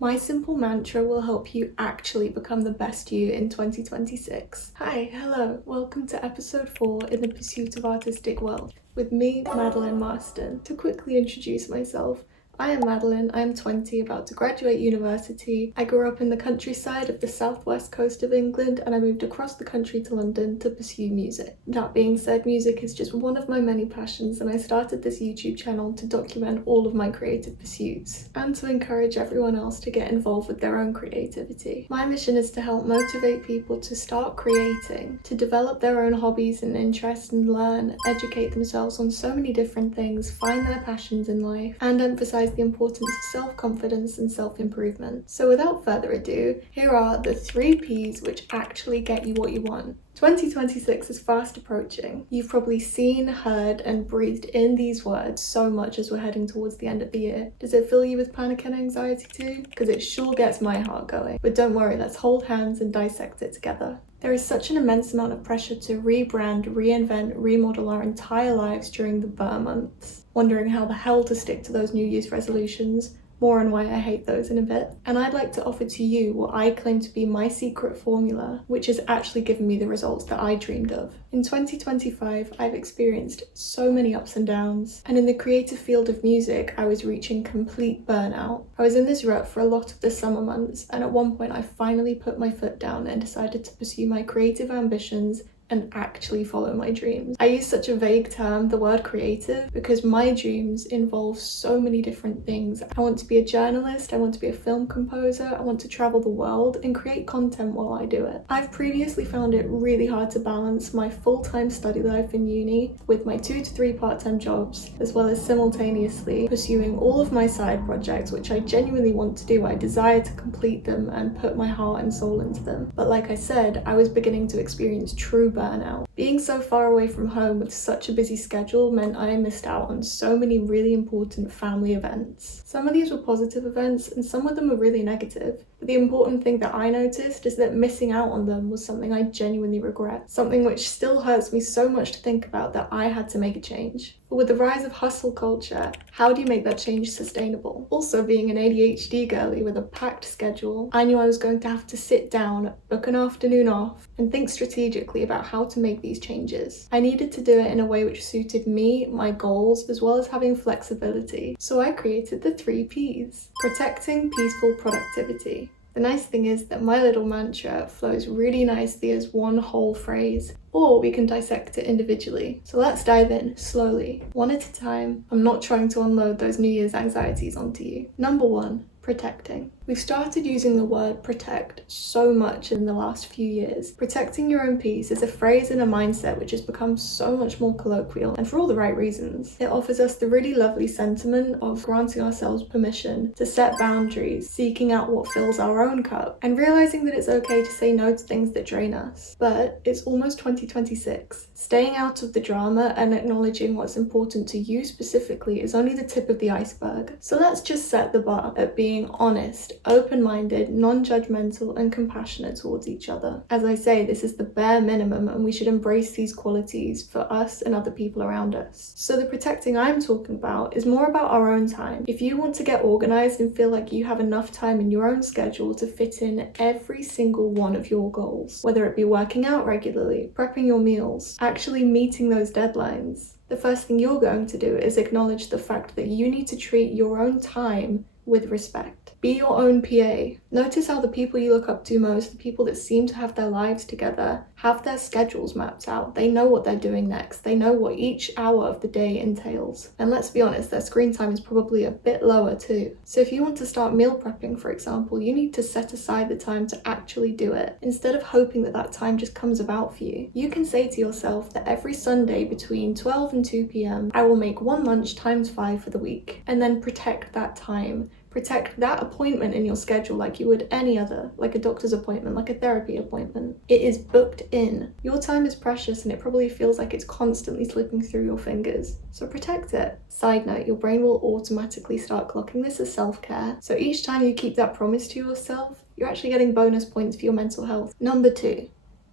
My simple mantra will help you actually become the best you in 2026. Hi, hello, welcome to episode 4 in the Pursuit of Artistic Wealth with me, Madeleine Marston. To quickly introduce myself, I am Madeleine, I am 20, about to graduate university. I grew up in the countryside of the southwest coast of England and I moved across the country to London to pursue music. That being said, music is just one of my many passions and I started this YouTube channel to document all of my creative pursuits and to encourage everyone else to get involved with their own creativity. My mission is to help motivate people to start creating, to develop their own hobbies and interests and learn, educate themselves on so many different things, find their passions in life, and emphasize the importance of self-confidence and self-improvement. So without further ado, here are the 3 P's which actually get you what you want. 2026 is fast approaching. You've probably seen, heard, and breathed in these words so much as we're heading towards the end of the year. Does it fill you with panic and anxiety too? Because it sure gets my heart going. But don't worry, let's hold hands and dissect it together. There is such an immense amount of pressure to rebrand, reinvent, remodel our entire lives during the Burr months, wondering how the hell to stick to those New Year's resolutions. More on why I hate those in a bit. And I'd like to offer to you what I claim to be my secret formula, which has actually given me the results that I dreamed of. In 2025, I've experienced so many ups and downs, and in the creative field of music, I was reaching complete burnout. I was in this rut for a lot of the summer months, and at one point I finally put my foot down and decided to pursue my creative ambitions and actually follow my dreams. I use such a vague term, the word creative, because my dreams involve so many different things. I want to be a journalist, I want to be a film composer, I want to travel the world and create content while I do it. I've previously found it really hard to balance my full-time study life in uni with my 2 to 3 part-time jobs, as well as simultaneously pursuing all of my side projects, which I genuinely want to do. I desire to complete them and put my heart and soul into them. But like I said, I was beginning to experience true burnout. Being so far away from home with such a busy schedule meant I missed out on so many really important family events. Some of these were positive events and some of them were really negative. But the important thing that I noticed is that missing out on them was something I genuinely regret. Something which still hurts me so much to think about that I had to make a change. But with the rise of hustle culture, how do you make that change sustainable? Also, being an ADHD girly with a packed schedule, I knew I was going to have to sit down, book an afternoon off, and think strategically about how to make these changes. I needed to do it in a way which suited me, my goals, as well as having flexibility. So I created the 3 Ps. Protecting peaceful productivity. The nice thing is that my little mantra flows really nicely as one whole phrase, or we can dissect it individually. So let's dive in slowly, one at a time. I'm not trying to unload those New Year's anxieties onto you. Number 1, protecting. We've started using the word protect so much in the last few years. Protecting your own peace is a phrase and a mindset which has become so much more colloquial, and for all the right reasons. It offers us the really lovely sentiment of granting ourselves permission to set boundaries, seeking out what fills our own cup, and realizing that it's okay to say no to things that drain us. But it's almost 2026. Staying out of the drama and acknowledging what's important to you specifically is only the tip of the iceberg. So let's just set the bar at being honest, open-minded, non-judgmental, and compassionate towards each other. As I say, this is the bare minimum and we should embrace these qualities for us and other people around us. So the protecting I'm talking about is more about our own time. If you want to get organized and feel like you have enough time in your own schedule to fit in every single one of your goals, whether it be working out regularly, prepping your meals, actually meeting those deadlines, the first thing you're going to do is acknowledge the fact that you need to treat your own time with respect. Be your own PA. Notice how the people you look up to most, the people that seem to have their lives together, have their schedules mapped out. They know what they're doing next. They know what each hour of the day entails. And let's be honest, their screen time is probably a bit lower too. So if you want to start meal prepping, for example, you need to set aside the time to actually do it. Instead of hoping that that time just comes about for you, you can say to yourself that every Sunday between 12 and 2 p.m, I will make one lunch times 5 for the week, and then protect that time. Protect that appointment in your schedule like you would any other, like a doctor's appointment, like a therapy appointment. It is booked in. Your time is precious and it probably feels like it's constantly slipping through your fingers. So protect it. Side note, your brain will automatically start clocking this as self-care. So each time you keep that promise to yourself, you're actually getting bonus points for your mental health. Number 2.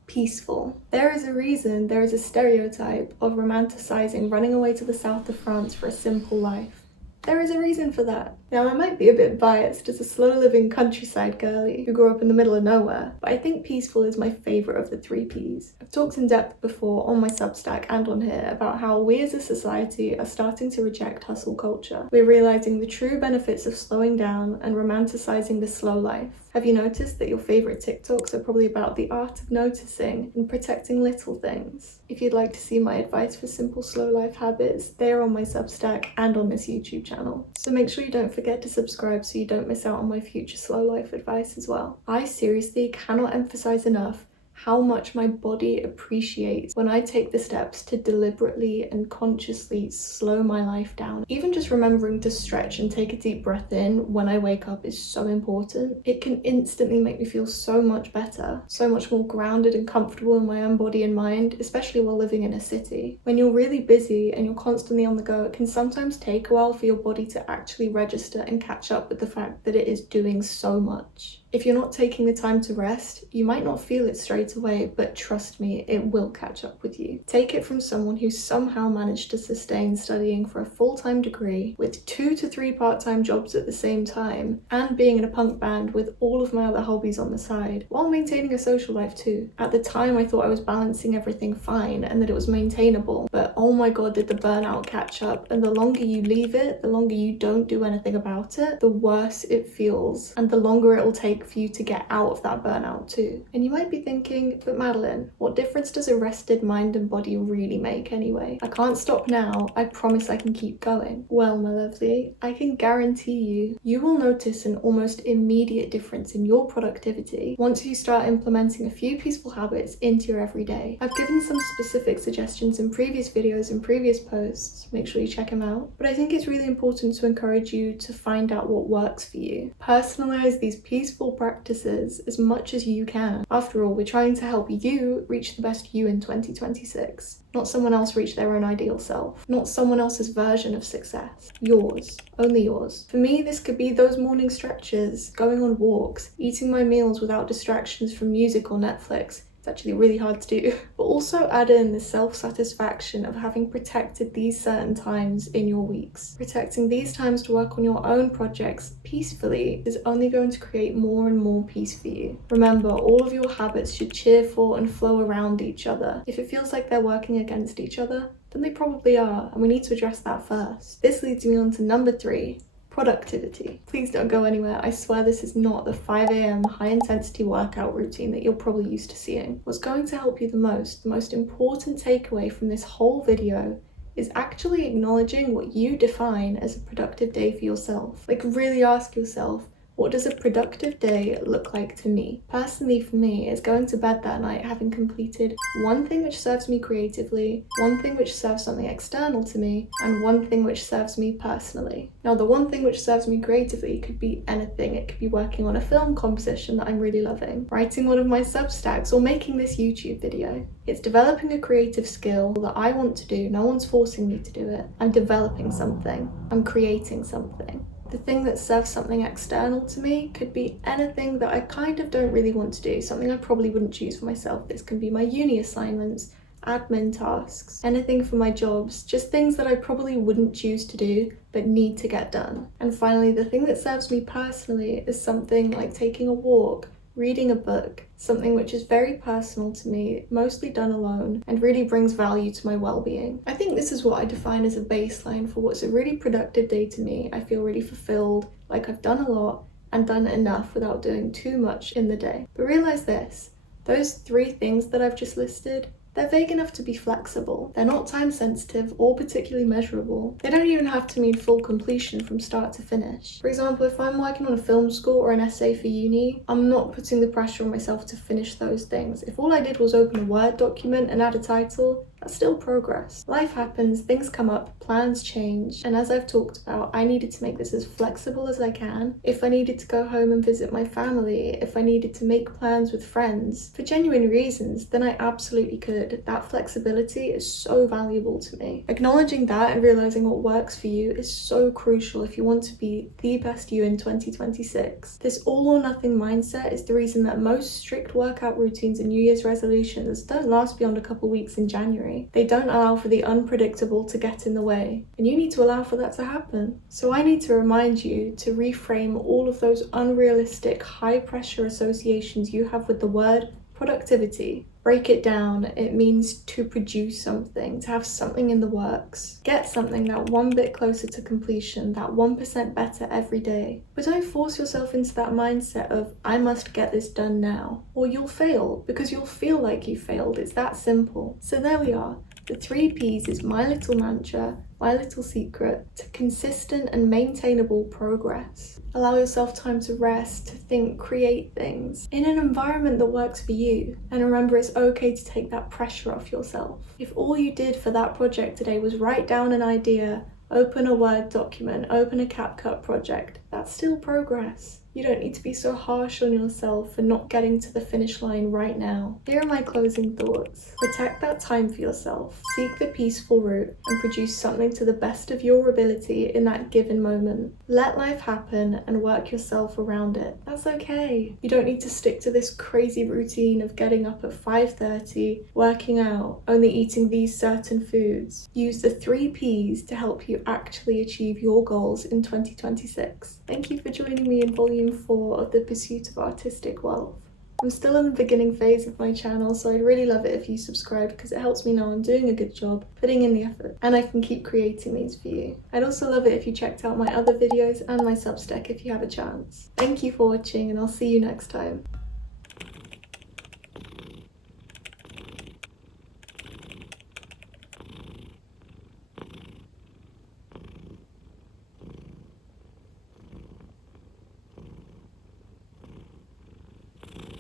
Peaceful. There is a stereotype of romanticizing running away to the south of France for a simple life. There is a reason for that. Now, I might be a bit biased as a slow-living countryside girly who grew up in the middle of nowhere, but I think peaceful is my favourite of the 3 Ps. I've talked in depth before on my Substack and on here about how we as a society are starting to reject hustle culture. We're realising the true benefits of slowing down and romanticising the slow life. Have you noticed that your favourite TikToks are probably about the art of noticing and protecting little things? If you'd like to see my advice for simple slow life habits, they are on my Substack and on this YouTube channel. So make sure you don't forget to subscribe so you don't miss out on my future slow life advice as well. I seriously cannot emphasise enough how much my body appreciates when I take the steps to deliberately and consciously slow my life down. Even just remembering to stretch and take a deep breath in when I wake up is so important. It can instantly make me feel so much better, so much more grounded and comfortable in my own body and mind, especially while living in a city. When you're really busy and you're constantly on the go, it can sometimes take a while for your body to actually register and catch up with the fact that it is doing so much. If you're not taking the time to rest, you might not feel it straight away, but trust me, it will catch up with you. Take it from someone who somehow managed to sustain studying for a full-time degree with 2 to 3 part-time jobs at the same time and being in a punk band with all of my other hobbies on the side, while maintaining a social life too. At the time, I thought I was balancing everything fine and that it was maintainable, but oh my god, did the burnout catch up. And the longer you leave it, the longer you don't do anything about it, the worse it feels, and the longer it will take for you to get out of that burnout too. And you might be thinking, but Madeline, what difference does a rested mind and body really make anyway? I can't stop now, I promise I can keep going. Well, my lovely, I can guarantee you will notice an almost immediate difference in your productivity once you start implementing a few peaceful habits into your everyday. I've given some specific suggestions in previous videos and previous posts, make sure you check them out, but I think it's really important to encourage you to find out what works for you. Personalize these peaceful practices as much as you can. After all, we're trying to help you reach the best you in 2026. Not someone else reach their own ideal self. Not someone else's version of success. Yours. Only yours. For me, this could be those morning stretches, going on walks, eating my meals without distractions from music or Netflix. Actually really hard to do, but also add in the self-satisfaction of having protected these certain times in your weeks. Protecting these times to work on your own projects peacefully is only going to create more and more peace for you. Remember, all of your habits should cheer for and flow around each other. If it feels like they're working against each other, then they probably are, and we need to address that first. This leads me on to number 3. Productivity. Please don't go anywhere. I swear this is not the 5 a.m. high-intensity workout routine that you're probably used to seeing. What's going to help you the most important takeaway from this whole video is actually acknowledging what you define as a productive day for yourself. Like, really ask yourself, what does a productive day look like to me? Personally, for me, it's going to bed that night having completed one thing which serves me creatively, one thing which serves something external to me, and one thing which serves me personally. Now, the one thing which serves me creatively could be anything. It could be working on a film composition that I'm really loving, writing one of my Substacks, or making this YouTube video. It's developing a creative skill that I want to do. No one's forcing me to do it. I'm developing something. I'm creating something. The thing that serves something external to me could be anything that I kind of don't really want to do, something I probably wouldn't choose for myself. This can be my uni assignments, admin tasks, anything for my jobs, just things that I probably wouldn't choose to do but need to get done. And finally, the thing that serves me personally is something like taking a walk, reading a book, something which is very personal to me, mostly done alone, and really brings value to my well-being. I think this is what I define as a baseline for what's a really productive day to me. I feel really fulfilled, like I've done a lot and done enough without doing too much in the day. But realize this, those 3 things that I've just listed, they're vague enough to be flexible. They're not time sensitive or particularly measurable. They don't even have to mean full completion from start to finish. For example, if I'm working on a film score or an essay for uni, I'm not putting the pressure on myself to finish those things. If all I did was open a Word document and add a title, that's still progress. Life happens, things come up, plans change, and as I've talked about, I needed to make this as flexible as I can. If I needed to go home and visit my family, if I needed to make plans with friends, for genuine reasons, then I absolutely could. That flexibility is so valuable to me. Acknowledging that and realizing what works for you is so crucial if you want to be the best you in 2026. This all or nothing mindset is the reason that most strict workout routines and New Year's resolutions don't last beyond a couple weeks in January. ordinary. They don't allow for the unpredictable to get in the way, and you need to allow for that to happen. So I need to remind you to reframe all of those unrealistic, high-pressure associations you have with the word productivity. Break it down. It means to produce something, to have something in the works. Get something that one bit closer to completion, that 1% better every day. But don't force yourself into that mindset of, I must get this done now, or you'll fail, because you'll feel like you failed. It's that simple. So there we are. The 3 Ps is my little mantra, my little secret to consistent and maintainable progress. Allow yourself time to rest, to think, create things in an environment that works for you. And remember, it's okay to take that pressure off yourself. If all you did for that project today was write down an idea, open a Word document, open a CapCut project, that's still progress. You don't need to be so harsh on yourself for not getting to the finish line right now. Here are my closing thoughts. Protect that time for yourself. Seek the peaceful route and produce something to the best of your ability in that given moment. Let life happen and work yourself around it. That's okay. You don't need to stick to this crazy routine of getting up at 5:30, working out, only eating these certain foods. Use the 3 Ps to help you actually achieve your goals in 2026. Thank you for joining me in Volume 4 of The Pursuit of Artistic Wealth. I'm still in the beginning phase of my channel, so I'd really love it if you subscribed because it helps me know I'm doing a good job, putting in the effort, and I can keep creating these for you. I'd also love it if you checked out my other videos and my Substack if you have a chance. Thank you for watching, and I'll see you next time.